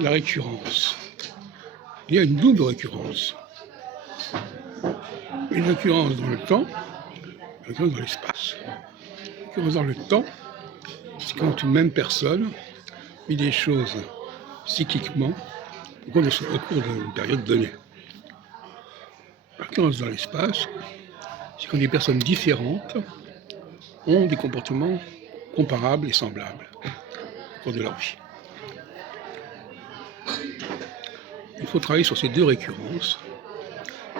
La récurrence. Il y a une double récurrence. Une récurrence dans le temps, une récurrence dans l'espace. Une récurrence dans le temps, c'est quand une même personne vit des choses cycliquement au cours d'une période donnée. La récurrence dans l'espace, c'est quand des personnes différentes ont des comportements comparables et semblables au cours de leur vie. Il faut travailler sur ces deux récurrences.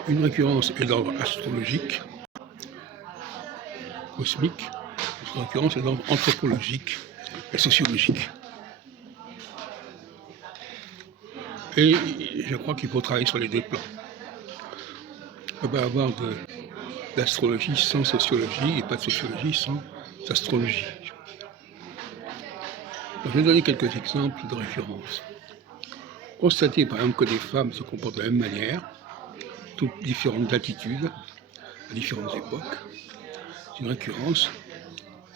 Une récurrence est d'ordre astrologique, cosmique. L'autre récurrence est d'ordre anthropologique et sociologique. Et je crois qu'il faut travailler sur les deux plans. On ne peut pas avoir d'astrologie sans sociologie et pas de sociologie sans astrologie. Alors, je vais donner quelques exemples de référence. Constater par exemple que des femmes se comportent de la même manière, toutes différentes latitudes, à différentes époques, c'est une récurrence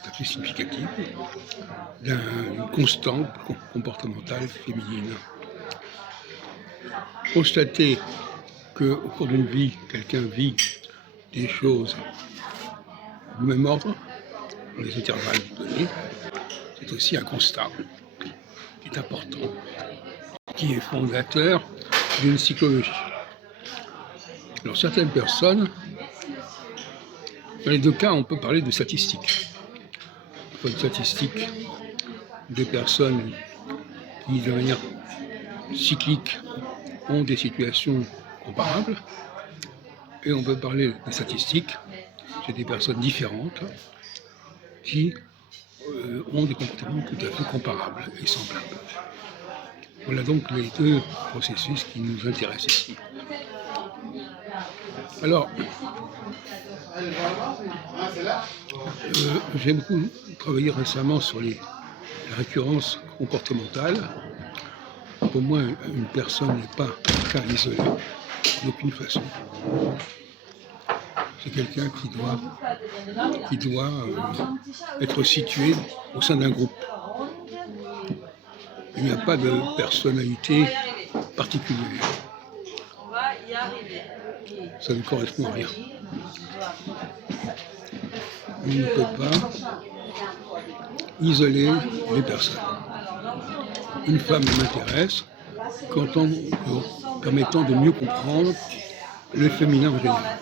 tout à fait significative d'une constante comportementale féminine. Constater qu'au cours d'une vie, quelqu'un vit des choses du même ordre, dans les intervalles donnés, c'est aussi un constat qui est important, qui est fondateur d'une psychologie. Alors certaines personnes, dans les deux cas, on peut parler de statistiques. Une statistique des personnes qui, de manière cyclique, ont des situations comparables. Et on peut parler de statistiques chez des personnes différentes qui ont des comportements tout à fait comparables et semblables. Voilà donc les deux processus qui nous intéressent ici. Alors, j'ai beaucoup travaillé récemment sur la récurrence comportementale. Pour moi, une personne n'est pas un cas isolé, d'aucune façon. C'est quelqu'un qui doit être situé au sein d'un groupe. Il n'y a pas de personnalité particulière. Ça ne correspond à rien. On ne peut pas isoler les personnes. Une femme m'intéresse permettant de mieux comprendre le féminin en général,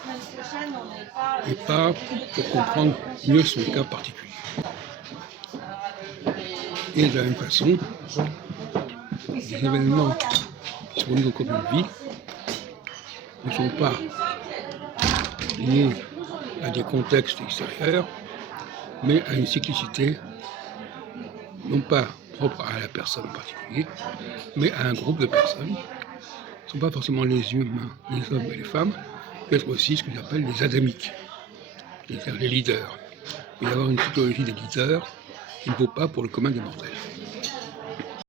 et pas pour comprendre mieux son cas particulier. Et de la même façon, les événements qui se produisent au cours d'une vie ne sont pas liés à des contextes extérieurs, mais à une cyclicité, non pas propre à la personne en particulier, mais à un groupe de personnes. Ce ne sont pas forcément les humains, les hommes et les femmes, peut-être aussi ce que j'appelle les adamiques, c'est-à-dire les leaders. Il y a avoir une psychologie des leaders qui ne vaut pas pour le commun des mortels.